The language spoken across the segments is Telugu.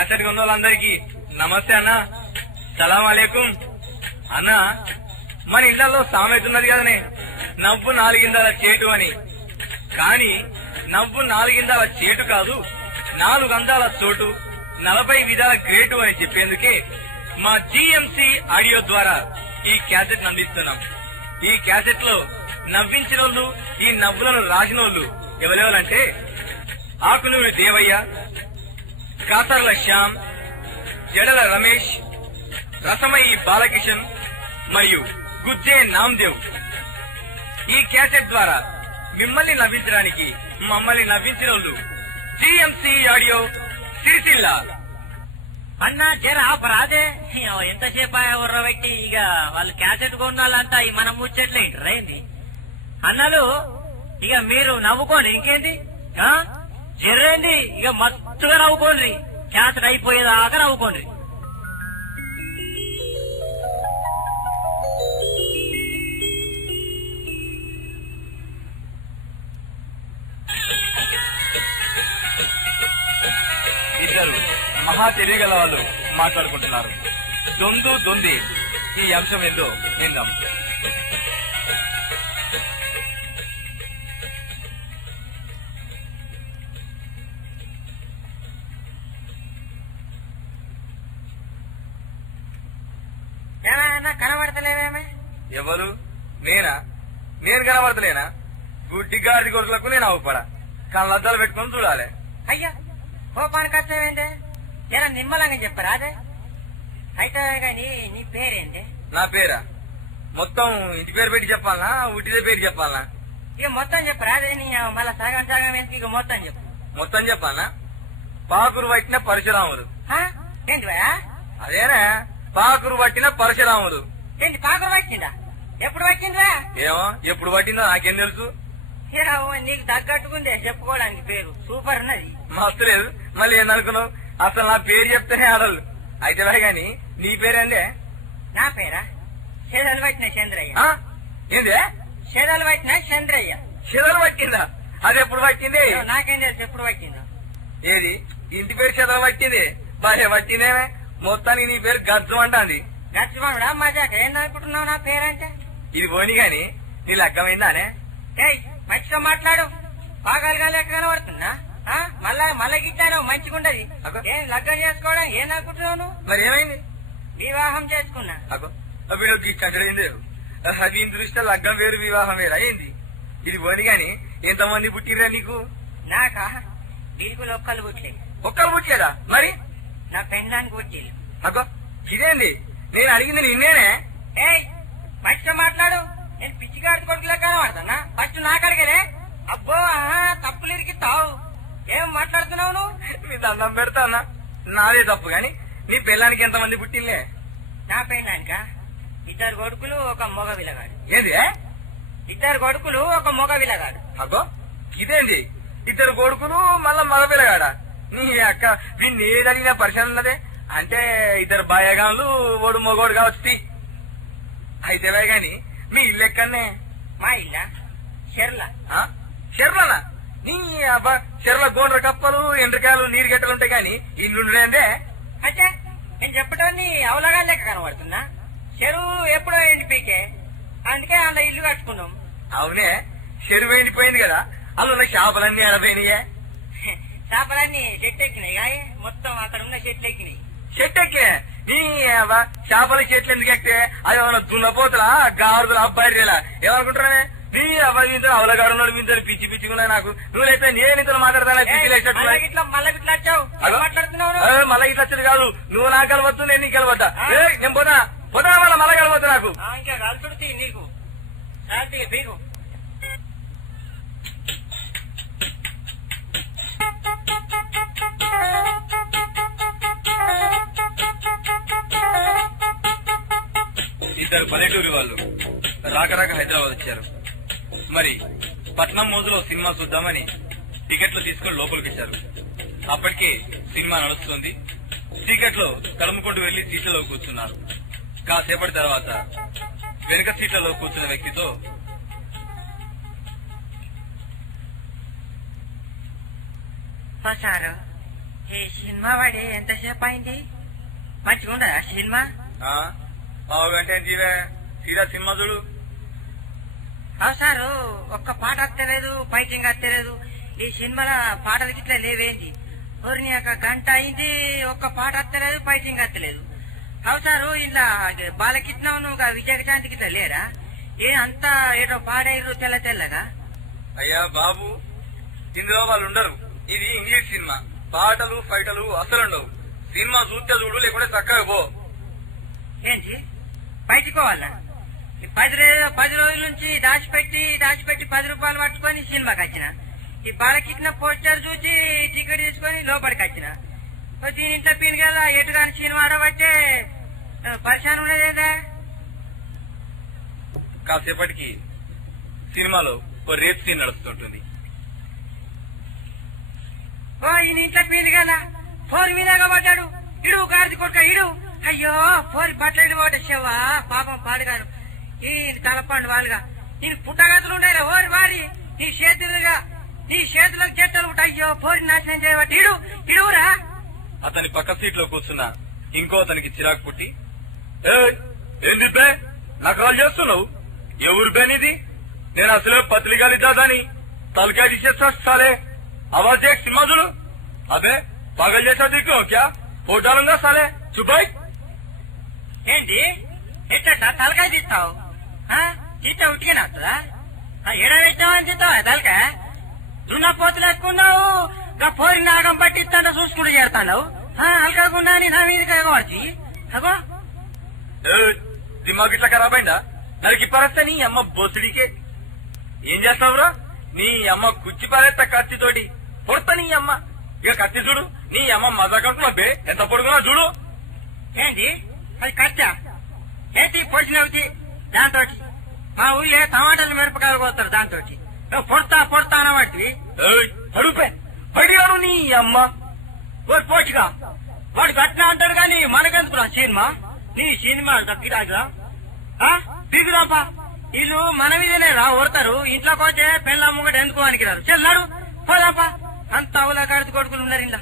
క్యాసెట్ కొన్న వాళ్ళందరికీ నమస్తే అన్నా, సలాం అలేకుం అన్నా. మన ఇళ్లలో సామెత ఉన్నది కదనే, నవ్వు నాలుగిందాల చేటు అని. కాని నవ్వు నాలుగిందాల చేటు కాదు, 4 అందాల చోటు, 40 విధాల గ్రేటు అని చెప్పేందుకే మా జిఎంసి ఆడియో ద్వారా ఈ క్యాసెట్ అందిస్తున్నాం. ఈ క్యాసెట్ లో నవ్వించినోళ్లు, ఈ నవ్వులను రాసినోళ్లు ఎవరెవరంటే ఆకునూరి దేవయ్య, కాసర్ల శ్యామ్, జడల రమేష్, రసమయి బాలకిషన్ మరియు గుజ్జే నామ్దేవ్. ఈ క్యాసెట్ ద్వారా మిమ్మల్ని నవ్వించడానికి మమ్మల్ని నవ్వించినోళ్లు జిఎంసి ఆడియో సిరిసిల్ల. అన్నా జర ఆపరాదే, ఎంతసేపు ఉర్రబెట్టి ఇక వాళ్ళు క్యాసెట్ కొన్నాళ్ళంతా మనం ముచ్చట్లే ఇంటరైంది అన్నలు. ఇక మీరు నవ్వుకోండి, ఇంకేంటి జర్రేంది ఇక మస్తుగా నవ్వుకోండి, క్యాసెట్ అయిపోయేదాకా నవ్వుకోండి. ఇద్దరు మహా తెలియగల వాళ్ళు మాట్లాడుకుంటున్నారు. దొందు దొంది ఈ అంశం ఏందో విందాం. కనబడతలేదేమే? ఎవరు? నేనా? నేను కనబడతలేనా? గుడ్డి గాడి కొడుకులకు నేను అవుపడా, కళ్ళద్దాలు పెట్టుకుని చూడాలి. అయ్యా కోపానికి వచ్చావేంటే? జర నిమ్మలంగా చెప్పరా అదే అయితే. గాని నీ పేరేంటి? నా పేరా? మొత్తం ఇంటి పేరు పెట్టి చెప్పాలనా, ఉట్టిదే పేరు చెప్పాలనా? ఇక మొత్తం చెప్పరా అదే. నీ మళ్ళా సగం సగం ఎందుకు, ఇక మొత్తం చెప్పు. మొత్తం చెప్పాలనా? పాకురు పట్టిన పరశురాముడు. ఏంటి భయా? అదేనా, పాకురు పట్టిన పరశురాముడు. ఏంటి పాకురు పట్టిందా? ఎప్పుడు పట్టిందా? ఏమో ఎప్పుడు పట్టిందో నాకేం తెలుసు. నీకు తగ్గట్టుకుందే చెప్పుకోవడానికి పేరు సూపర్ ఉన్నది. మస్తు లేదు. మళ్ళీ ఏందనుకున్నావు? అసలు నా పేరు చెప్తేనే ఆడలు. అయితే గాని నీ పేరేందే? నా పేరా? చెదలు పట్టిన చంద్రయ్య. ఏంది? చెదలు పట్టిన చంద్రయ్య. చెదలు పట్టిందా? అది ఎప్పుడు పట్టింది? నాకేం తెలుసు ఎప్పుడు పట్టిందో. ఏది ఇంటి పేరు చెదలు పట్టింది? బాగా పట్టిందేమే. మొత్తానికి నీ పేరు గజ్జం అంటాంది. గజ్జమడా మజాక ఏందనుకుంటున్నావు నా పేరంటే? ఇది పోని గాని నీ లగ్గమైందానే? మంచిగా మాట్లాడు, బాగాలుగా లెక్క కనబడుతున్నా. మళ్ళా గిట్టాను మంచిగుండది. ఏం లగ్గం చేసుకోవడం ఏందనుకుంటున్నావు? మరి ఏమైంది? వివాహం చేసుకున్నా. కట్టడైంది. దీని దృష్ట్యా లగ్గం వేరు వివాహం వేరు అయింది. ఇది పోని గాని ఎంతమంది పుట్టిరా నీకు? నాకా వీరుకులు ఒక్కలు పుట్టలే. ఒక్కరు పుట్టలేదా? మరి నా పెండానికి పుట్టిలు. అగో ఇదేంది? నేను అడిగింది నిన్నేనే. మంచిగా మాట్లాడు. నేను పిచ్చిగాడి కొడుకులా కనబడతానా? ఫస్ట్ నాకడిగలే. అబ్బో తప్పులు ఇరికిస్తావు. ఏం మాట్లాడుతున్నావు నువ్వు? నీ దండం పెడతా అన్నా, నాదే తప్పు గాని నీ పిల్లానికి ఎంతమంది పుట్టిల్లే? నా పెళ్ళానిక 2 కొడుకులు, ఒక మగ విలగాడు. ఏంది? 2 కొడుకులు, ఒక మగ విలగాడు. అగో ఇదేంది? 2 కొడుకులు మళ్ళా మగ పిల్లగాడా? నీ అక్క వీడిని ఏదడిగినా పరిచయం ఉన్నదే. అంటే 2 బాయగాన్లు, ఓడు మగోడు కావచ్చు. అయితే గాని మీ ఇల్లు ఎక్కడనే? మా ఇల్లా చెర్ల. చెర్లనా? నీ అబ్బా చెర్ల గోండ్ర కప్పలు, ఎండ్రకాయలు, నీరు గట్టలుంటాయి గాని ఇల్లుండే. అంటే నేను చెప్పడాన్ని అవలగా లెక్క కనబడుతున్నా. చెరువు ఎప్పుడో ఎండిపోయికే, అందుకే అలా ఇల్లు కట్టుకున్నాం. అవునే, చెరువు ఎండిపోయింది కదా, అందులో చేపలన్నీ ఎడపోయినాయే. చేపలన్నీ చెట్టు ఎక్కినాయి, మొత్తం అక్కడ ఉన్న చెట్లు ఎక్కినాయి. చెట్టు ఎక్కే నీ చేపల చెట్లు ఎందుకు ఎక్కితే? అది ఏమన్నా దున్నపోతులా, గారుదులా, బర్రెలా? ఏమనుకుంటున్నానే? నీ అబ్బాయి అవలగాడు ఉన్నాడు, మీతో పిచ్చి పిచ్చిగా నాకు. నువ్వైతే నేను ఇంత మాట్లాడతానా? పిచ్చిలు వేసేట్టు మళ్ళీ ఇట్లా మాట్లాడుతున్నావు. మళ్ళీ ఇట్లా వచ్చేది కాదు. నువ్వు నాకు కలవచ్చు, నేను నీకు కలవద్దా? నేను పోతా మళ్ళీ మళ్ళా కలవద్దు నాకు. ఇంకా కలుసుడుతీ నీకు బీగు. ఇద్దరు పల్లెటూరి వాళ్ళు రాక హైదరాబాద్ వచ్చారు. మరి పట్నం మోజులో సినిమా చూద్దామని టికెట్లు తీసుకుని లోపలికి వచ్చారు. అప్పటికే సినిమా నడుస్తుంది. టికెట్లు కలుముకుంటూ వెళ్లి సీట్లలో కూర్చున్నారు. కాసేపటి తర్వాత వెనుక సీట్లలో కూర్చున్న వ్యక్తితో, సారు ఈ సినిమా వాడి ఎంతసేపు అయింది? మంచిగా ఉండదా సినిమా? పావు గంట జీవే సీదా సినిమా చూడు. అవు సారు, ఒక్క పాట వస్తలేదు, ఫైటింగ్ వస్తలేదు. ఈ సినిమాలో పాటలకి ఇట్లా లేవేంది? ఊరిని ఒక గంట అయింది, ఒక్క పాట వస్తలేదు, ఫైటింగ్ వస్తలేదు. అవు సారు, ఇలా బాలకిట్నం నువ్వు విజయశాంతికి ఇట్లా లేరా? ఏ అంతా ఏదో పాడేరు తెల్ల తెల్లగా. అయ్యా బాబు, ఇందులో వాళ్ళు ఉండరు. ఇది ఇంగ్లీష్ సినిమా, పాటలు ఫైటలు అసలుండవు. సినిమా చూస్తే చూడు, లేకుంటే చక్కగా పో. ఏంటి బయటికోవాలా? 10 రోజుల నుంచి దాచిపెట్టి 10 రూపాయలు పట్టుకొని సినిమాకి వచ్చిన. ఈ బాలకిట్న పోస్టర్ చూసి టికెట్ తీసుకొని లోపలికి వచ్చిన. దీని ఇంట్లో పీని కదా ఎటు కాని సినిమా ఆడబట్టే పరిశాన్ ఉండేదేదా? కాసేపటికి సినిమాలో ఓ రేప్ సీన్ నడుస్తుంటుంది. ఓ ఈయన ఇంట్లో పీని కదా ఫోర్ మీద పడ్డాడు. ఇడు గాడిది కొట్ట ఇడు. అయ్యో ఫోర్ బట్టలు పడ్డా పాపం పాడుగాను. ఈ తలపండు వాళ్ళుగా నేను పుట్టగతులు ఉండేరా ఓరి వారి నీ చేతులకు చెట్టలు ఉంటాయి. అయ్యో పోరి నాశనం చేయబట్టి ఇడు ఇడురా. అతని పక్క సీట్ లో కూర్చున్న ఇంకో అతనికి చిరాకు పుట్టి, ఏంది బే నాకు కాల్ చేస్తున్నావు? ఎవరు బేనిది? నేను అసలే పత్రికలు ఇద్దాదని తలకాయ తీసేస్తా సాలే. ఆవాజ్ దేఖ్ సినిమా చూడు. అబే పాగల్ చేసా దిక్కు క్యా ఫోటోలుందా సాలే చుబాయ్. ఏంటి ఎట్ట తలకాయ తీస్తావు? తీస్తే ఉట్టిగా వస్తుందా? ఎడ పెట్టావని తీస్తావా తలకాయ? దున్నపోతులు ఎక్కున్నావు, పోరి నాగం పట్టిస్తాంటే చూసుకుంటూ చేస్తావు. అలకాకుండా నా మీద కగబడుతుంది. అగో దిమాగ్ ఇట్లా ఖరాబ్ అయిందా? నరికి పరస్తే నీ అమ్మ బొసుడికే. ఏం చేస్తావురా? నీ అమ్మ కుచ్చి పారేస్తా కత్తితోటి పొడతా నీ అమ్మ. ఇక కత్తి చూడు, నీ అమ్మ మజాకంటున్నా బే ఎంత పొడుగునా చూడు. ఏంటి అది కచ్చా? ఏంటి పొడిచినవుతి దాంతో? మా ఊళ్ళో టమాటాలు మిరపకాయలు కోస్తారు దాంతో. పొడతా అనబట్టి అడుపే పడిగాను నీ అమ్మ. ఓ పోచిగా వాడు గట్టిన అంటాడు గాని మనకెందుకురా సినిమా? నీ సినిమా తగ్గిరాజా దిగుదాపా. వీళ్ళు మన మీదనే రా ఓడతారు. ఇంట్లోకి వచ్చే పెళ్ళ ముగ్గట ఎందుకు అనికిరారు. చెల్లాడు పోదాపా. అంత అవులా కడిచి కొడుకులు ఉన్నారు ఇలా.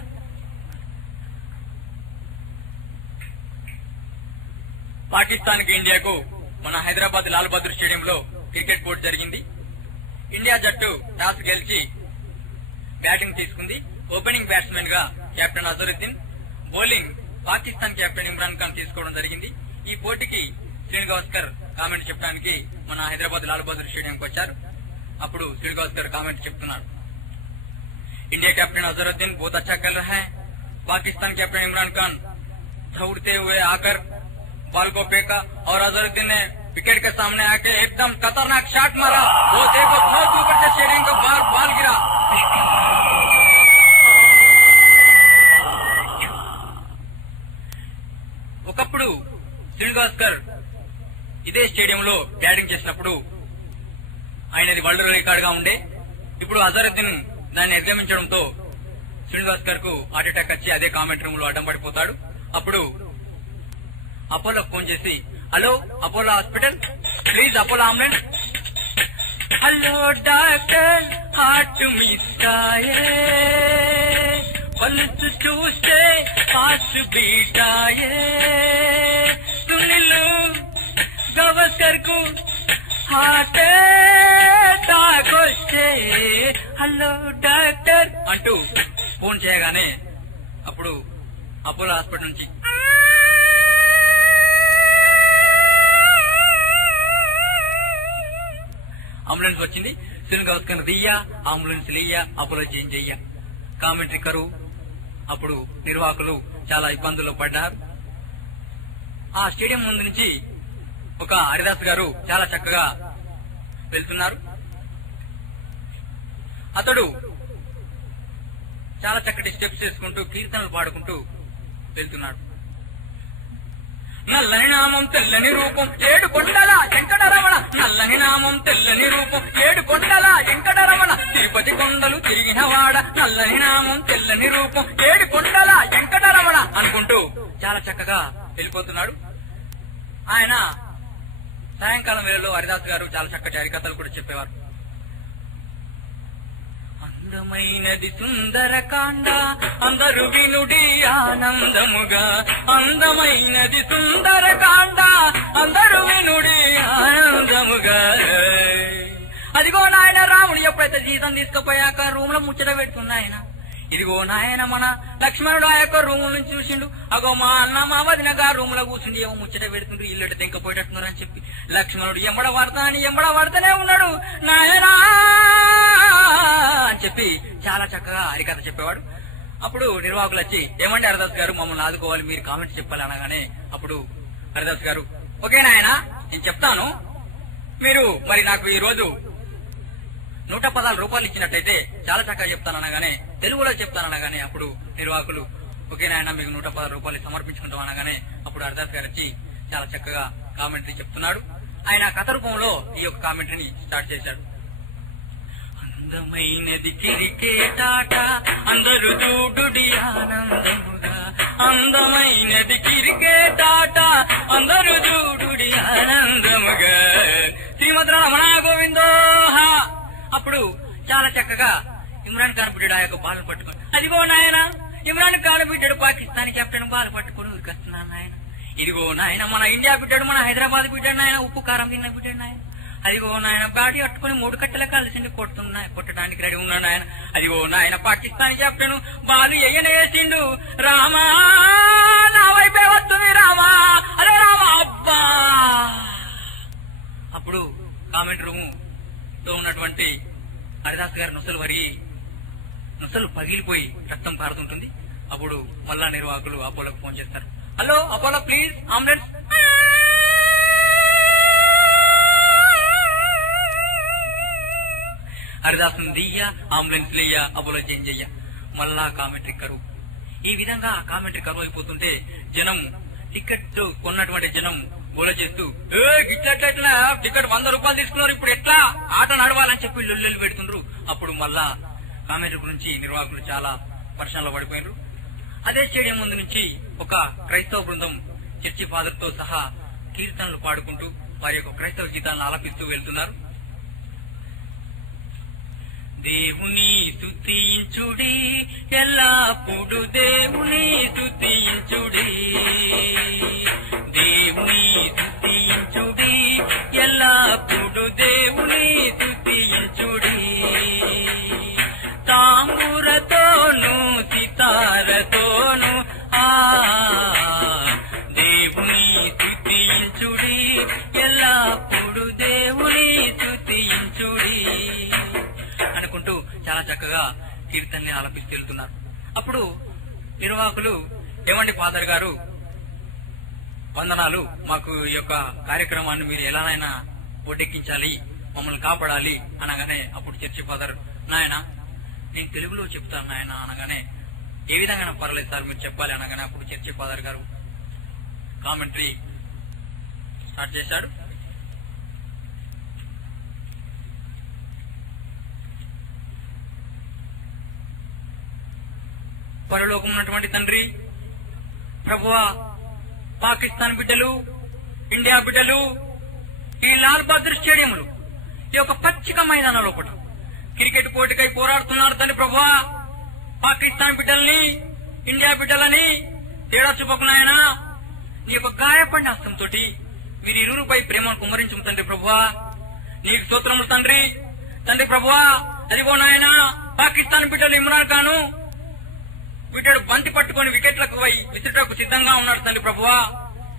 పాకిస్తాన్ కి ఇండియాకు మన హైదరాబాద్ లాల్ బహదూర్ స్టేడియంలో క్రికెట్ పోటీ జరిగింది. ఇండియా జట్టు టాస్ గెలిచి బ్యాటింగ్ తీసుకుంది. ఓపెనింగ్ బ్యాట్స్మెన్ గా captain Azharuddin, bowling Pakistan captain Imran Khan తీసుకోవడం జరిగింది. ఈ పోటీకి శ్రీనివాస్కర్ కామెంట్ చెప్పడానికి మన హైదరాబాద్ లాల్ బహదూర్ స్టేడియంకి వచ్చారు. అప్పుడు శ్రీనివాస్కర్ కామెంట్ చెప్తున్నాడు. इंडिया कैप्टन अजहरुद्दीन बहुत अच्छा खेल रहा है. पाकिस्तान कैप्टन इमरान खान दौड़ते हुए आकर बॉल को फेंका और अजहरुद्दीन ने विकेट के सामने आके एकदम खतरनाक शॉट मारा. वो देखो बहुत ऊपर से स्टेडियम का बाहर बॉल गिरा. ఒకప్పుడు శ్రీనివాస్కర్ ఇదే స్టేడియంలో బ్యాటింగ్ చేసినప్పుడు ఆయనది వరల్డ్ రికార్డ్ గా ఉండే. ఇప్పుడు అజహరుద్దీన్ దాన్ని అధిగమించడంతో శ్రీనివాస్కర్ కు హార్ట్ అటాక్ వచ్చి అదే కామెంట్ రూమ్ లో అడ్డం పడిపోతాడు. అప్పుడు అపోలో ఫోన్ చేసి, hello Apollo hospital, please Apollo ambulance. Hello doctor, heart miss Aaye, pulse చూస్తే ఫాస్ట్ బీట్ ఆయే, సునిల్ గవాస్కర్ కు హార్ట్ అటాక్ వచ్చే, హలో డాక్టర్ అంటూ ఫోన్ చేయగానే అప్పుడు అపోలో హాస్పిటల్ నుంచి అంబులెన్స్ వచ్చింది. శ్రీనివాస్కర్ దియ్యా, అంబులెన్స్ లియ్యా, అపోలో చేంజ్ అయ్యా. కామెంటరీ కరువు. అప్పుడు నిర్వాహకులు చాలా ఇబ్బందుల్లో పడ్డారు. ఆ స్టేడియం ముందు నుంచి ఒక హరిదాస్ గారు చాలా చక్కగా వెళ్తున్నారు. అతడు చాలా చక్కటి స్టెప్స్ చేసుకుంటూ కీర్తనలు పాడుకుంటూ వెళ్తున్నాడు. నల్లని నామం తెల్లని రూపం ఏడు కొండల వెంకటరమణ, నల్లని నామం తెల్లని రూపం ఏడు కొండల వెంకటరమణ, తిరుపతి కొండలు తిరిగినవాడ, నల్లని నామం తెల్లని రూపం ఏడు కొండల వెంకటరమణ అనుకుంటూ చాలా చక్కగా వెళ్ళిపోతున్నాడు. ఆయన సాయంకాలం వేళలో హరిదాస్ గారు చాలా చక్కటి హరికథలు కూడా చెప్పేవారు. అందమైనది సుందరకాండ అందరు వినుడి ఆనందముగా, అందమైనది సుందరకాండ అందరు వినుడి ఆనందముగా. అదిగో నాయన రాముడు ఎప్పుడైతే జీతం తీసుకుపోయాక రూమ్ లో ముచ్చట పెడుతున్నాయన. ఇదిగో నాయన మన లక్ష్మణుడు ఆ యొక్క రూమ్ నుంచి చూసిండు. అగో మా అన్న మా వదినగా రూమ్ లో కూర్చుండి ఏమో ముచ్చట పెడుతుండ్రు, ఇల్లట తెంకపోయేటట్టున్నారు అని చెప్పి లక్ష్మణుడు ఎంబడ పడతానే ఉన్నాడు. నాయనా అని చెప్పి చాలా చక్కగా హరికథ చెప్పేవాడు. అప్పుడు నిర్వాహకులు వచ్చి, ఏమండి హరిదాస్ గారు మమ్మల్ని ఆదుకోవాలి, మీరు కామెంట్ చెప్పాలి అనగానే అప్పుడు హరిదాస్ గారు, ఓకే నాయన నేను చెప్తాను, మీరు మరి నాకు ఈ రోజు 116 రూపాయలు ఇచ్చినట్టయితే చాలా చక్కగా చెప్తాననగానే, తెలుగులో చెప్తాననగానే అప్పుడు నిర్వాహకులు, ఓకే నాయన మీకు 116 రూపాయలు సమర్పించుకుంటాం అనగానే అప్పుడు హరిదాస్ గారు వచ్చి చాలా చక్కగా కామెంటరీ చెప్తున్నాడు. ఆయన కథ రూపంలో ఈ యొక్క కామెంటరీని స్టార్ట్ చేశాడు. అందమైనది క్రికెటాట అందరు చూడుడి ఆనందముగా, అందమైనది క్రికెటాట అందరు చూడుడి ఆనందముగా, శ్రీమద్ రమణ గోవిందోహ. అప్పుడు చాలా చక్కగా ఇమ్రాన్ ఖాన్ బిడ్డడు ఆ యొక్క బాల్ పట్టుకుని, అదిగో నాయన ఇమ్రాన్ ఖాన్ బిడ్డడు పాకిస్తాన్ కెప్టెన్ బాల్ పట్టుకుని ఉరికొస్తున్నాను నాయన. ఇదిగో నాయన మన ఇండియా బిడ్డడు, మన హైదరాబాద్ బిడ్డడు నాయన, ఉప్పు కారం తిన్న బిడ్డడు నాయన. అదిగో నాయన బాడీ అట్టుకుని 3 కట్టెల కలిసిండి కొట్టడానికి రెడీ ఉన్నాడు ఆయన. అదిగో నాయన పాకిస్తాన్ కెప్టెన్ బాలు ఎయ్యనేసిండు, రామా నా వైపే వస్తుంది రామా, అరే రామా అబ్బా. అప్పుడు కామెంట్ రూమ్ తో ఉన్నటువంటి హరిదాస్ గారి నొసలు పగిలిపోయి రక్తం పారుతుంటుంది. అప్పుడు మళ్ళా నిర్వాహకులు అపోలోకి ఫోన్ చేస్తారు, hello Apollo please ambulance. Haridas దియ్య అంబులెన్స్ లియ్య అపోలో చేంజ్ అయ్యా. మళ్ళా కామెంటరీ కరువు. ఈ విధంగా కామెంటరీ కరువు అయిపోతుంటే జనం టికెట్ కొన్నటువంటి జనం గోల చేస్తూ, ఇట్లా టికెట్ 100 రూపాయలు తీసుకున్నారు, ఇప్పుడు ఎట్లా ఆట నడవాలని చెప్పి లొల్లెలు పెడుతుండ్రు. అప్పుడు మళ్ళా కామెంటరీ గురించి నిర్వాహకులు చాలా వర్షంలో పడిపోయినారు. అదే స్టేడియం ముందు నుంచి ఒక క్రైస్తవ బృందం చర్చి ఫాదర్ తో సహా కీర్తనలు పాడుకుంటూ వారి యొక్క క్రైస్తవ గీతాలను ఆలపిస్తూ వెళ్తున్నారు. దేవుని స్తుతించుడి ఎల్లప్పుడు, దేవుని స్తుతించుడి, దేవుని స్తుతించుడి ఎల్లప్పుడు, దేవుని స్తుతించుడి, తాంబూరతోను సితారతోను దేవుని స్తుతించుడి ఎల్లప్పుడు, దేవుని స్తుతించుడి అనుకుంటూ చాలా చక్కగా కీర్తనని ఆలపిస్తూ వెళ్తున్నారు. అప్పుడు నిర్వాహకులు, ఏమండి ఫాదర్ గారు వందనాలు, మాకు ఈ యొక్క కార్యక్రమాన్ని మీరు ఎలానైనా ఒడ్డెక్కించాలి, మమ్మల్ని కాపాడాలి అనగానే అప్పుడు చర్చి ఫాదర్, నాయన నేను తెలుగులో చెప్తాను నాయన అనగానే, ఏ విధంగా పర్లేదు సార్ మీరు చెప్పాలి అనగానే అప్పుడు చర్చి ఫాదర్ గారు కామెంటరీ స్టార్ట్ చేశాడు. పరలోకం ఉన్నటువంటి తండ్రి, ప్రభువా పాకిస్తాన్ బిడ్డలు, ఇండియా బిడ్డలు ఈ లాల్ బహదూర్ స్టేడియంలు ఈ యొక్క పచ్చిక మైదానం లోపల క్రికెట్ పోటీకై పోరాడుతున్నారు తండ్రి. ప్రభువా పాకిస్తాన్ బిడ్డల్ని, ఇండియా బిడ్డలని తేడా చూపకునాయనా, నీ యొక్క గాయపడిన హస్తంతో మీరు ఇరువురుపై ప్రేమను కుమరించు తండ్రి. ప్రభువా నీకు స్తోత్రములు తండ్రి. తండ్రి ప్రభువా అదిగో నాయనా పాకిస్తాన్ బిడ్డలు ఇమ్రాన్ ఖాన్ బిడ్డడు బంతి పట్టుకుని వికెట్లకు పోయి విసుటకు సిద్ధంగా ఉన్నాడు తండ్రి. ప్రభువా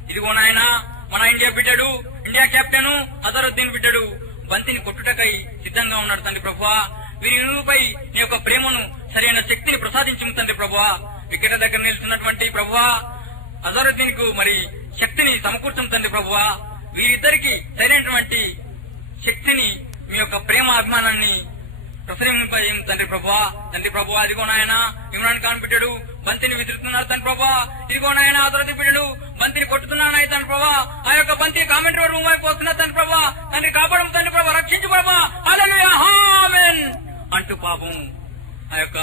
ఇదిగో నాయనా మన ఇండియా బిడ్డడు, ఇండియా కెప్టెన్ అజరుద్దీన్ బిడ్డడు బంతిని కొట్టుటకై సిద్ధంగా ఉన్నాడు తండ్రి. ప్రభువా వీరిపై నీ యొక్క ప్రేమను సరైన శక్తిని ప్రసాదించు తండ్రి. ప్రభువా వికెట్ల దగ్గర నిలుస్తున్నటువంటి ప్రభువా అజరుద్దీన్ కు మరి శక్తిని సమకూర్చు తండ్రి. ప్రభువా వీరిద్దరికి సరైనటువంటి శక్తిని మీ యొక్క ప్రేమ అభిమానాన్ని ప్రసరింప తండ్రి. ప్రభువా తండ్రి ప్రభువా ఇదిగో నాయన ఇమ్రాన్ ఖాన్ బిడ్డడు బంతిని విసురుతున్నారు తండ్రి. ప్రభువా ఇదిగో నాయన అజరుద్దీన్ బిడ్డడు బంతిని కొట్టుతున్నాను తండ్రి. ప్రభువా ఆ యొక్క బంతి కామెంటరీ రూమ్ అయిపోతున్నా తండ్రి. ప్రభువా తండ్రి కాపాడు తండ్రి. ప్రభువా రక్షించు ప్రభువా హల్లెలూయా ఆమేన్ అంటూ పాపం ఆ యొక్క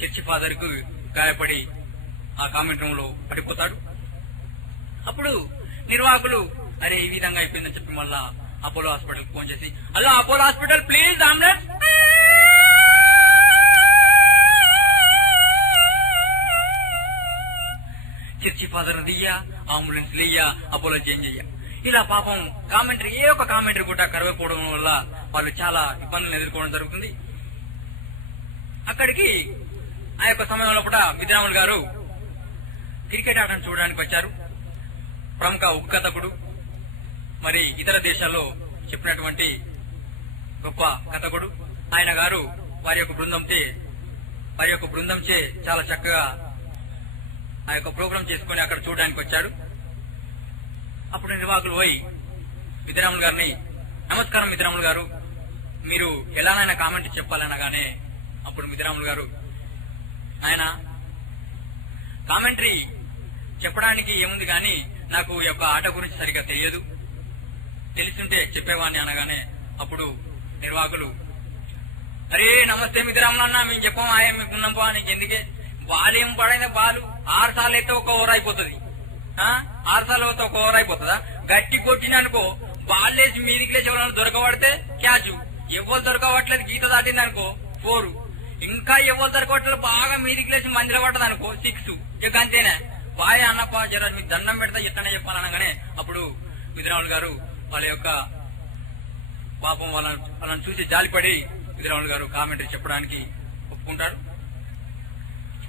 చర్చి ఫాదర్ కు గాయపడి ఆ కామెంటరీ రూమ్ లో పడిపోతాడు. అప్పుడు నిర్వాహకులు అరే ఈ విధంగా అయిపోయిందని చెప్పి మళ్ళా అపోలో హాస్పిటల్ ఫోన్ చేసి, hello Apollo hospital please ambulance. Church father దియ్యా, అంబులెన్స్ లేయ్యా, అపోలో చేంజ్ అయ్యా. ఇలా పాపం కామెంటరీ ఏ ఒక్క కామెంటరీ కూడా కరవకపోవడం వల్ల వాళ్ళు చాలా ఇబ్బందులను ఎదుర్కోవడం జరుగుతుంది. అక్కడికి ఆ యొక్క సమయంలో కూడా విద్యారాములు గారు క్రికెట్ ఆటను చూడడానికి వచ్చారు. ప్రముఖ ఉక్కు కథకుడు, మరి ఇతర దేశాల్లో చెప్పినటువంటి గొప్ప కథకుడు ఆయన గారు వారి యొక్క బృందంచే చాలా చక్కగా ఆ యొక్క ప్రోగ్రాం చేసుకుని అక్కడ చూడడానికి వచ్చాడు. అప్పుడు నిర్వాహకులు పోయి విద్యారాములు గారిని, నమస్కారం విద్యారాములు గారు, మీరు ఎలానైనా కామెంట్ చెప్పాలనగానే అప్పుడు విద్యారాములు గారు, ఆయన కామెంటరీ చెప్పడానికి ఏముంది గాని నాకు ఈ యొక్క ఆట గురించి సరిగ్గా తెలియదు, తెలుసుంటే చెప్పేవాడిని అనగానే అప్పుడు నిర్వాహకులు, అరే నమస్తే మిత్రాములు అన్న, మేము చెప్పాం ఆయా మీకు ఉన్నాంపా, నీకు ఎందుకే బాల్ ఏం పడైన బాలు 6 సార్లు అయితే ఒక ఓవర్ అయిపోతుంది, 6 సార్లు అయితే ఒక ఓవర్ అయిపోతుందా? గట్టి కొట్టిననుకో బాల్ లేచి మీదికి లేచి ఎవరైనా దొరకబడితే క్యాచ్, ఎవరు దొరకబట్టలేదు గీత దాటింది అనుకో 4, ఇంకా ఎవరు దొరకబట్టలేదు బాగా మీదికి లేచి మందిర పడ్డది అనుకో 6. ఇక అంతేనే బాయ్ అన్నప్ప జర మీకు దండం పెడతా ఎట్లనే చెప్పాలనగానే అప్పుడు విద్యారాములు గారు వాళ్ళ యొక్క పాపం వాళ్ళని చూసి జాలిపడి విద్యారాములు గారు కామెంటరీ చెప్పడానికి ఒప్పుకుంటాడు.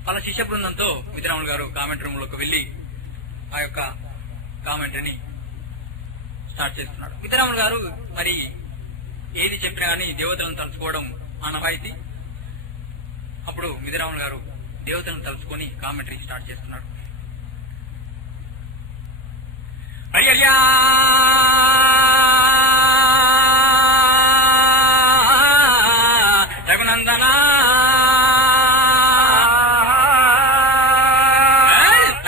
వాళ్ళ శిష్య బృందంతో విద్యారాములు గారు కామెంటరీ రూమ్ లోకి వెళ్లి ఆ యొక్క కామెంటరీని స్టార్ట్ చేస్తున్నాడు. విద్యారాములు గారు మరి ఏది చెప్పినా గానీ దేవతలను తలుచుకోవడం ఆనవాయితీ. అప్పుడు విద్యారాములు గారు దేవతలను తలుచుకొని కామెంటరీ స్టార్ట్ చేస్తున్నాడు. అయ్యయ్యా రఘునందన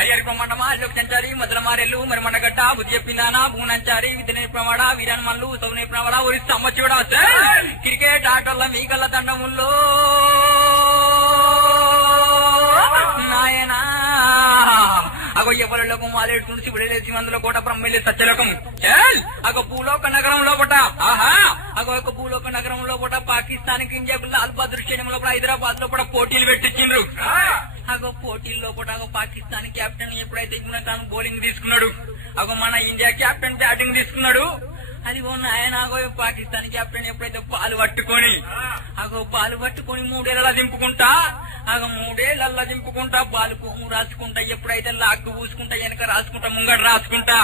అయ్యరి ప్రమాణమా సంచారి మధుర మారెల్లు మరి మనగట్ట బుద్ధి చెప్పిందానా భూనంచారి విద్యనే ప్రమాణ వీరన్ మల్లు సౌనే ప్రమాణ ఒరిస్తా అమ్మ చూడ క్రికెట్ ఆటల్లో మీ కళ్ళ దండముల్లో నాయనా అగో ఎవరిలోకం వాలేడుకుంటూ శివుడేసి మందులో కోట బ్రహ్మలే సత్యలోకం చల్ అగో భూలోక నగరంలో పూట ఆహా అగో ఒక భూలోక నగరంలో పూట పాకిస్తాన్ కి ఇండియాకు లాల్ బహదూర్ స్టేడియం లో హైదరాబాద్ లో కూడా పోటీలు పెట్టించిండ్రు. అగో పోటీల్లో పూట అగో పాకిస్తాన్ కెప్టెన్ ఎప్పుడైతే తాను బౌలింగ్ తీసుకున్నాడు, అగో మన ఇండియా కెప్టెన్ బ్యాటింగ్ తీసుకున్నాడు. అది నాయన అగో పాకిస్తాన్ కెప్టెన్ ఎప్పుడైతే పాలు పట్టుకొని 3 ఏళ్ళ దింపుకుంటా పాలు రాసుకుంటా ఎప్పుడైతే లాగ్గు పూసుకుంటా వెనక రాసుకుంటా ముంగడ రాసుకుంటా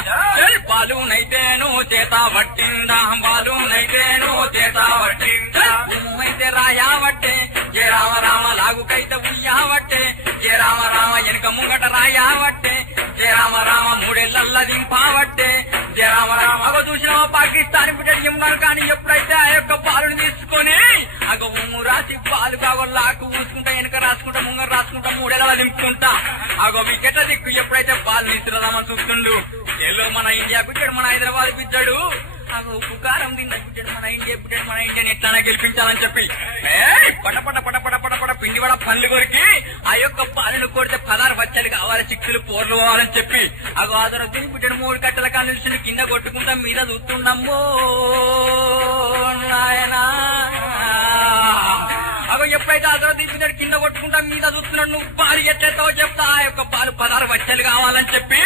పాలు నైతేను చేత పట్టిందా పాలు నైతేను చేత పట్టిందా అయితే రాయావట్టే జయ రామ రామ లాగుకైతే ఉయ్యావట్టే జయ రామ రామ వెనక ముంగట రాయావట్టే జయ రామ రామ 3 ఏళ్ళ దింపావట్టే జయ రామ రామ అగో చూసిన పాకిస్తాన్ బిడ్డ కానీ ఎప్పుడైతే ఆ యొక్క పాలుని తీసుకొని అగో రాసి పాలు కాగో లాగు పూసుకుంటా వెనక రాసుకుంటా ముంగర రాసుకుంటా 3 ఏళ్ళ దింపుకుంటా అగో వికెట్ల దిక్కు ఎప్పుడైతే పాలు తీసుకురామని చూస్తుండు ఏలో మన ఇండియా బిడ్డాడు మన హైదరాబాద్ బిడ్డాడు అగో ఉప్పు కారం తిన్న బిడ్డాడు మన ఇండియాని ఎట్లానే గెలిపించాలని చెప్పి పట పిండి వడ పనులు కొరికి ఆ యొక్క పాలను కొడితే 16 బచ్చాలు కావాలి, 6 పోర్లు కావాలని చెప్పి అగో ఆదర తిని బిడ్డాడు 3 కట్టల కాని కింద కొట్టుకుంటా మీద చూస్తుండమ్మో నాయనా. అగో ఎప్పుడైతే ఆదర తీసినాడు కింద కొట్టుకుంటా మీద చూస్తున్నాడు, నువ్వు పాలు ఎట్లెత్తావో చెప్తా ఆ యొక్క పాలు 16 బచ్చాలు కావాలని చెప్పి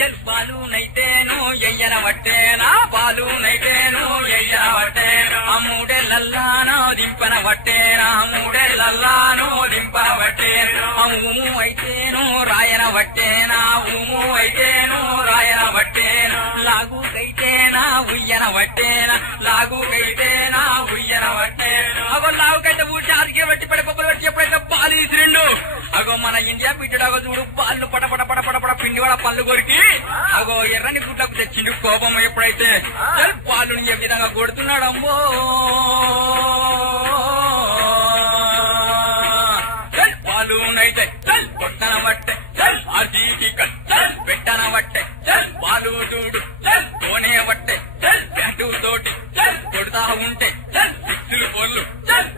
చెల్ పాలు నైతేను ఎయ్యన వట్టేనా పాలు నైతేను ఎయ్యన వట్టేనా 3 ఏళ్ళల్లానో దింపన వట్టేనా 3 ఏళ్ళల్లానో దింపన వట్టేనా ఊము అయితేను రాయన వట్టేనా ఊము అయితేను రాయన వట్టేనా లాగుకైతేనా ఉయ్యన వట్టేనా లాగుకైతేనా ఉయ్యన వట్టేనా అగో లాగుకైతే ఊసి ఆదికే పెట్టి పడిపోయి వచ్చి ఎప్పుడైతే పాలు తీసిరిండు అగో మన ఇండియా బిడ్డడు అగో చూడు పాలు పట పిండి వాడ పళ్ళు కొరికి అగో ఎర్రని గుడ్లకు తెచ్చిండు కోపం ఎప్పుడైతే పాలు ఏ విధంగా కొడుతున్నాడు అమ్మో పాలు నైతే కొట్టన బట్టే పెట్టన బట్టే పాలు చూడు తోనే బట్టే బ్యాటు తోటి కొడుతా ఉంటే పోర్లు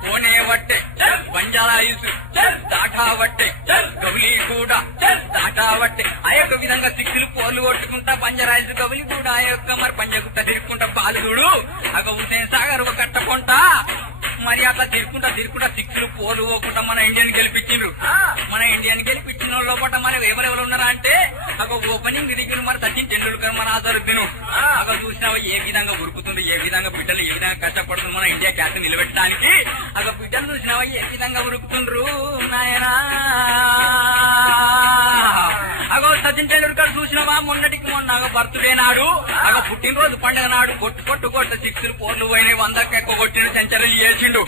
కోనే బట్టే పంజాల ఐసు దాటా బట్టే గౌలి కూడా దాటా బట్టే ఆ యొక్క విధంగా 6 పోర్లు కొట్టుకుంటా పంజరాయిసు గౌలి కూడా ఆ యొక్క మరి పంజగుట్ట తిరుక్కుంటా పాలు చూడు అగ హుసేన్ సాగర్ కట్టకుంటా మరి అట్లా తిరుక్కుంటా సిక్స్లు పోలు పోకుండా మన ఇండియన్ గెలిపించిండ్రు. మన ఇండియన్ గెలిపించిన లోపల మరి ఎవరెవరు ఉన్నారా అంటే ఒక ఓపెనింగ్ దిగిన మరి సచిన్ టెండూల్కర్ మన అజరుద్దీన్ అక్కడ చూసినావా ఏ విధంగా ఉరుకుతుండ్రు, ఏ విధంగా బిడ్డలు ఏ విధంగా కష్టపడుతుంది మన ఇండియా క్యాప్టెన్ నిలబెట్టడానికి. అక్కడ బిడ్డలు చూసినావా ఏ విధంగా ఉరుకుతుండ్రు నాయనా. అగో సచిన్ టెండూల్కర్ చూసినావా మొన్నటికి మొన్న బర్త్డే నాడు అగో పుట్టినరోజు పండుగ నాడు కొట్టు సిక్స్లు పోర్లు పోయినాయి, 100కి ఎక్కువ కొట్టిండు, సెంచరీలు చేసిండు.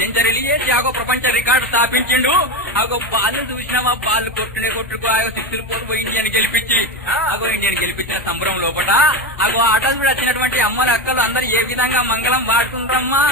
సెంచరీలు చేసి అగో ప్రపంచ రికార్డు స్థాపించిండు. అగో బాల్ చూసినావా బాల్ కొట్టుకు అగో సిక్స్లు పోర్లు పోయి ఇండియన్ గెలిపించి అగో ఇండియన్ గెలిపించిన సంబరం లోపల అగో ఆటలు కూడా వచ్చినటువంటి అమ్మలు అక్కలు అందరు ఏ విధంగా మంగళం పాడుతుండ్రమ్మా.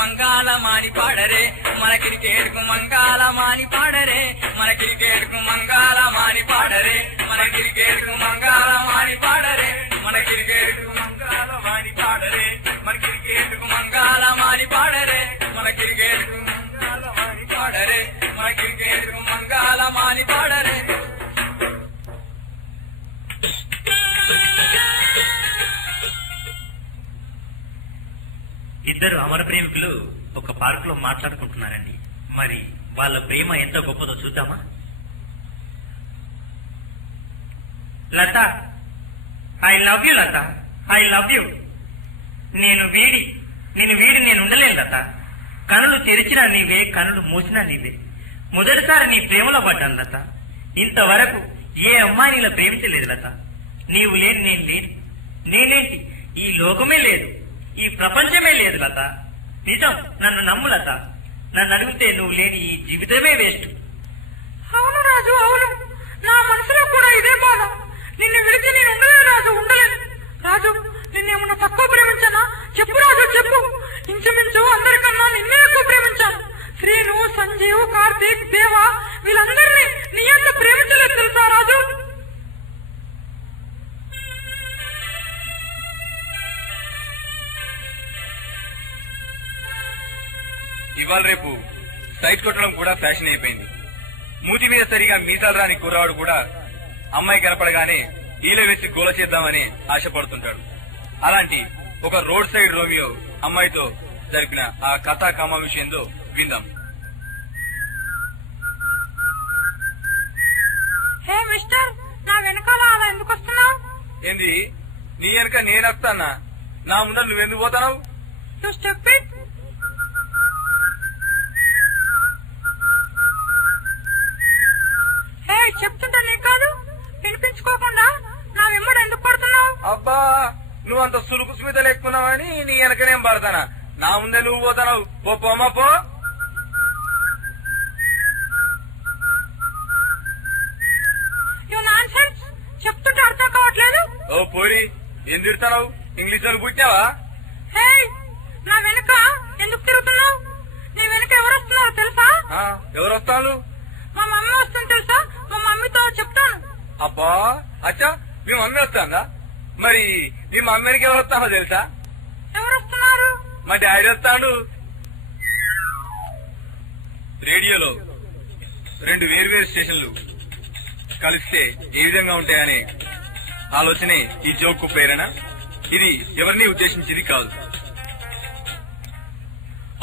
మంగళమాని పాడరే మన క్రికెట్ కు మంగళమాని పాడరే, మన క్రికెట్ కు మంగళమాని పాడరే, మన క్రికెట్ కు మంగళమాని పాడరే, మన క్రికెట్ కు మంగళమాని పాడరే, మన క్రికెట్ కు మంగళమాని పాడరే, మన క్రికెట్ కు మంగళమాని పాడరే, మన క్రికెట్ కు మంగళమాని పాడరే. ఇద్దరు అమర ప్రేమికులు ఒక పార్క్ లో మాట్లాడుకుంటున్నారండి. మరి వాళ్ళ ప్రేమ ఎంత గొప్పదో చూద్దామా? Latha, I love you Latha, I love you. నిన్ను వీడి నేను ఉండలేను లత. కనులు తెరిచినా నీవే, కనులు మూసినా నీవే. మొదటిసారి నీ ప్రేమలో పడ్డాను లత. ఇంతవరకు ఏ అమ్మాయి ఇలా ప్రేమించలేదు లత. నీవు లేని నేను లేని, నేనేంటి ఈ లోకమే లేదు, ఈ ప్రపంచమే లేదు లత. నిజం, నన్ను నమ్ము లత. నన్ను అడిగితే నువ్వు లేని ఈ జీవితమే వేస్ట్. అవును రాజు, అవును. నా మనసులో కూడా ఇదే బాధ. నిన్ను విడిచి నేను ఉండలేను రాజు, ఉండలేను. రాజు, నిన్నేమన్నా తక్కువ ప్రేమించానా? చెప్పు రాజు, చెప్పు. ఇంచుమించు అందరికన్నా నిన్నే ఎక్కువ ప్రేమించాను. శ్రీను, సంజీవ్, కార్తీక్, దేవ వీళ్ళందరినీ నీ అంత ప్రేమించలేదు తెలుసా రాజు? ఇవాళ రేపు సైట్ కొట్టడం కూడా ఫ్యాషన్ అయిపోయింది. మూతి మీద సరిగా మీసాలు రాని కుర్రాడు కూడా అమ్మాయి కనపడగానే ఈల వేసి గోల చేద్దామని ఆశపడుతుంటాడు. అలాంటి ఒక రోడ్ సైడ్ రోమియో అమ్మాయితో జరిపిన ఆ కథా కామావిషయంలో విందాం. హే మిస్టర్, నా వెనకాల అలా ఎందుకు వస్తున్నావు? ఏంది నీ వెనక నేను వస్తానా? నా ముందర నువ్వెందుకు పోతావు? You stupid. చెప్తుంటా నీ కాదు వినిపించుకోకుండా నా వెంబడి ఎందుకు పడుతున్నావు? అబ్బా, నువ్వు అంత సులుకు స్మిత లేకున్నావని నీ వెనకనేం పడతానా? నా ముందే నువ్వు పోతావు. పోమ్మా పో. You nonsense. చెప్తుంటే అర్థం కావట్లేదు. ఓ పోరి, ఏం తిడతావు? ఇంగ్లీష్ అని పుట్టావా? హే, నా వెనక ఎందుకు తిరుగుతున్నావు? నీ వెనక ఎవరు వస్తున్నారో తెలుసా? ఎవరు వస్తాను? మా మమ్మీ వస్తుంది తెలుసా? మా మమ్మీతో చెప్తాను. అబ్బా, అచ్చా, మీ మమ్మీ వస్తాందా? మరి మీ మమ్మీకి ఎవరు వస్తానో తెలుసా? ఎవరు వస్తున్నారు? మా డాడీ వస్తాడు. రేడియోలో 2 వేర్వేరు స్టేషన్లు కలిస్తే ఏ విధంగా ఉంటాయనే ఆలోచనే ఈ జోక్ ప్రేరణ. ఇది ఎవరిని ఉద్దేశించింది కాదు.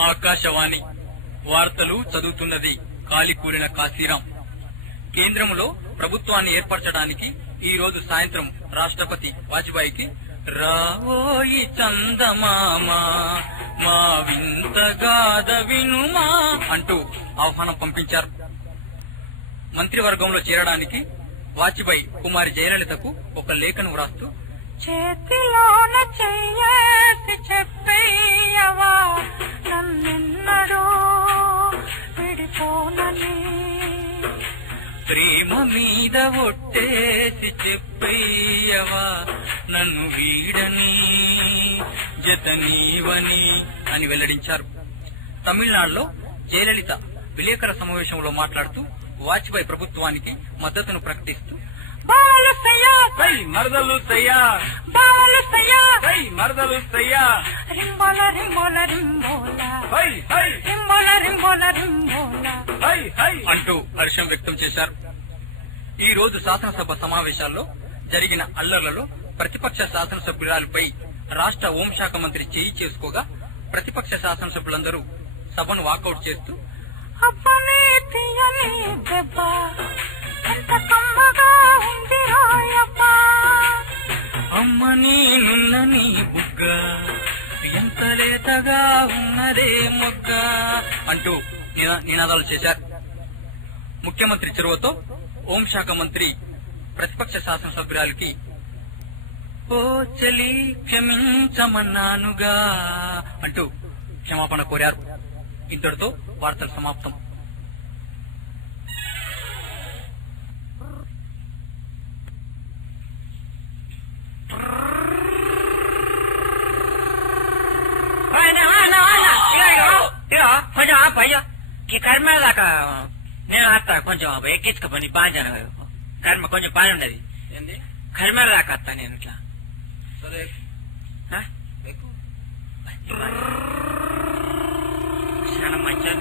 ఆకాశవాణి వార్తలు చదువుతున్నది కాలికూరిన కాశీరాం. కేంద్రంలో ప్రభుత్వాన్ని ఏర్పరచడానికి ఈ రోజు సాయంత్రం రాష్ట్రపతి వాజ్పేయికి రావోయి చందమామ మా వింతగాథ వినుమా అంటూ ఆహ్వానం పంపించారు. మంత్రివర్గంలో చేరడానికి వాజ్పేయి కుమారి జయలలితకు ఒక లేఖను వ్రాస్తూ చేతిలోన చెయ్యేసి చెప్పేయవా నన్నెన్నడూ విడిపోనని, ప్రేమ మీద ఒట్టేసి చెప్పేయవా నన్ను వీడని జతనీవని అని వెల్లడించారు. తమిళనాడులో జయలలిత విలేకరుల సమావేశంలో మాట్లాడుతూ వాజ్పేయి ప్రభుత్వానికి మద్దతును ప్రకటిస్తూ మరదలు సయ్యా మరదలు సయ్యా రింబోల రింబోల రింబోల రింబోల రింబోల రింబోల అంటూ హర్షం వ్యక్తం చేశారు. ఈ రోజు శాసనసభ సమావేశాల్లో జరిగిన అల్లర్లలో ప్రతిపక్ష శాసనసభ్యురాలపై రాష్ట్ర హోంశాఖ మంత్రి చేయి చేసుకోగా ప్రతిపక్ష శాసనసభ్యులందరూ సభను వాకౌట్ చేస్తూ అప్పనే తీయని దెబ్బ ఎంత కమ్మగా ఉంది రాయబ్బా, అమ్మని నున్నని బుగ్గ ఎంత లేతగా ఉన్నదే మొగ్గ అంటూ నినాదాలు చేశారు. ముఖ్యమంత్రి చొరవతో హోంశాఖ మంత్రి ప్రతిపక్ష శాసనసభ్యురాలికి ఓ చలి క్షమించమన్నానుగా అంటూ క్షమాపణ కోరారు. ఇంతటితో వార్తలు సమాప్తం. కొంచెం అయ్యో ఈ కర్మ దాకా నేను వస్తా, కొంచెం ఎక్కించుకోపోయి బాగా కర్మ కొంచెం పని ఉండదు. కర్మ దాకా వస్తా నేను ఇట్లా. చాలా మంచిగా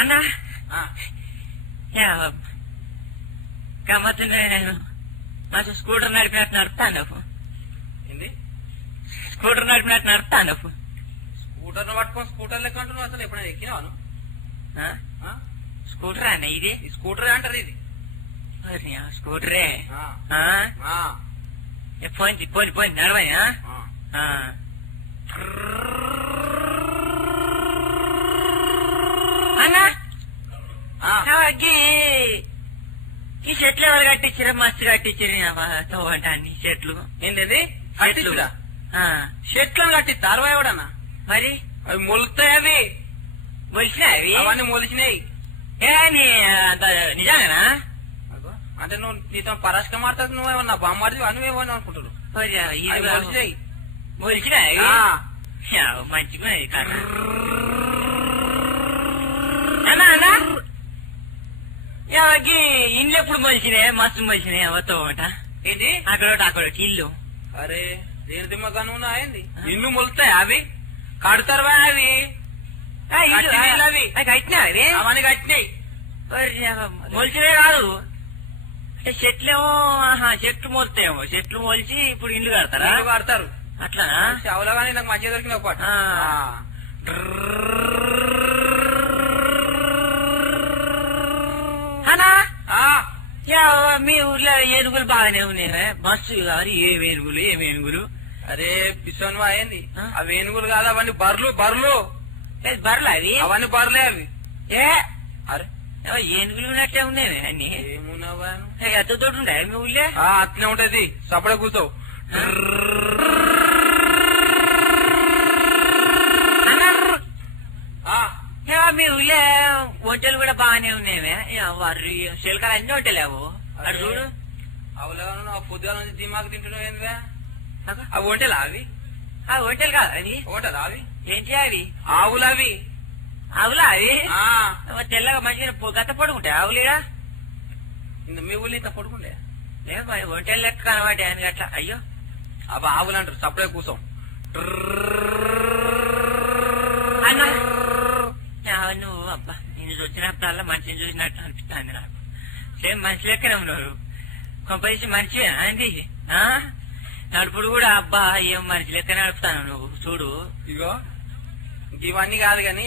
అన్నా గమ్మత్తు నేను మంచి స్కూటర్ నడిపినట్టు నడుపుతాను. స్కూటర్ నడిపినట్టు నడుపుతాను. స్కూటర్ పట్టుకొని స్కూటర్ లెక్క అంటున్నావు. అసలు ఎప్పుడైనా ఎక్కినావాను? స్కూటర్ అన్న ఇది? స్కూటరే అంటారు ఇది. స్కూటరే పోయింది పోని పోయింది నడవని. అన్నా ఈ చెట్లు ఎవరు కట్టించారు? మస్తు కట్టించారు అన్ని చెట్లు. ఏంటది కట్టించురా? చెట్లను కట్టిస్తా అరవై ఎవడన్నా? మరి అవి మొలుస్తాయి. అవి మొలిచినాయి? అవన్నీ మొలిచినాయి. అంత నిజంగానా? అంటే నువ్వు నీతో పరాశక మాట్లాడుతు నువ్వేమన్నా బామ్మాడి అనువేమని అనుకుంటున్నావు. మొలిచినాయి. మొలిచినాయి మంచిగా. ఇండ్లు ఎప్పుడు మొలిచినాయి? మస్తు మొలిచినాయి. అవతో ఒకట ఏంటి అక్కడ ఇల్లు. అరే దేని దిమ్మగాను అయింది. ఇల్లు మొలుతాయి. అవి కడతారు. అవి కట్టినాయి. అవన్నీ కట్టినాయి. మొలిచినే కాదు అంటే చెట్లేమో. చెట్లు మొలుతాయేమో. చెట్లు మొలిచి ఇప్పుడు ఇల్లు కడతారా? కడతారు. అట్లా అవలగానే నాకు మంచిగా దొరికిన పాట. మీ ఊర్లో ఏనుగులు బాగానే ఉన్నాయి. బస్సు కాదు ఏం ఏనుగులు. అరే పిసోను అయింది. అవి ఏనుగులు కాదు, అవన్నీ బర్లు. బర్లు అవి? అవన్నీ బర్లే అవి. అరే ఏనుగులు ఉన్నట్టే ఉన్నాయి అన్ని. ఏమున్నావా ఎంతతో ఉంటాయి మీ ఊళ్ళో? అట్లే ఉంటది. సపడే కూర్చోవు. మీ ఊళ్ళో వంటలు కూడా బాగానే ఉన్నాయి. వర్రి శిల్కలు అన్ని వంటలేవు. అటు చూడు. అవులా పొద్దుల నుంచి దిమాకు తింటున్నావు ఏందా? అవి వంటలా? అవి వంటలు కాదు అవి. వంటలా అవి? ఏంటి అవి? ఆవులు అవి. ఆవులా అవి? తెల్లగా మంచిగా గత పడుకుంటాయి ఆవులేడా? మీ ఊళ్ళో ఇంత పడుకుంటే వంటలు లెక్క కనబడి అని అట్లా. అయ్యో అవి ఆవులు అంటారు. సపడే కూర్చోం. నువ్వు అబ్బా నేను వచ్చినప్పుడల్లా మనిషిని చూసినట్టు అనిపిస్తుంది నాకు. సేమ్ మనిషి లెక్కనే ఉన్నారు. కొంపదీసి మనిషి అండి. నడుపుడు కూడా అబ్బా ఏం మనిషి లెక్క నడుపుతాను. నువ్వు చూడు. ఇగో ఇవన్నీ కాదు గాని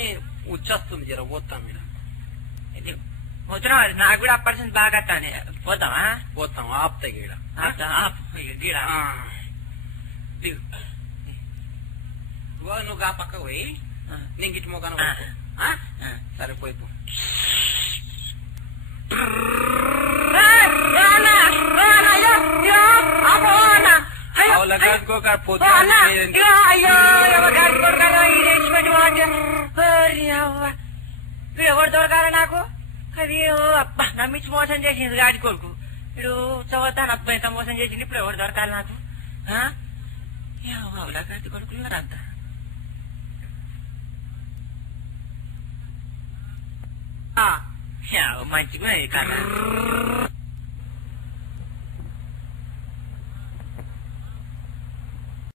ఉచ్చేస్తుంది. జర పోతాం మీరు. పోతున్నావా? నాకు కూడా అప్పర్సెంట్ బాగా వస్తాను. పోతావా? పోతాం. ఆపుతాయి గీడ. గీడ నువ్వు గా పక్క పోయి నేను గిట్టు మోకాను. సరిపోయిపో. ఎవరు దొరకాల నాకు? అది అబ్బా నమ్మించి మోసం చేసింది గాడి కొడుకు. ఇప్పుడు చదువుతాను అబ్బా ఎంత మోసం చేసింది. ఇప్పుడు ఎవరు దొరకాలి నాకు? గాడి కొడుకులు అంతా మంచిగా కదా.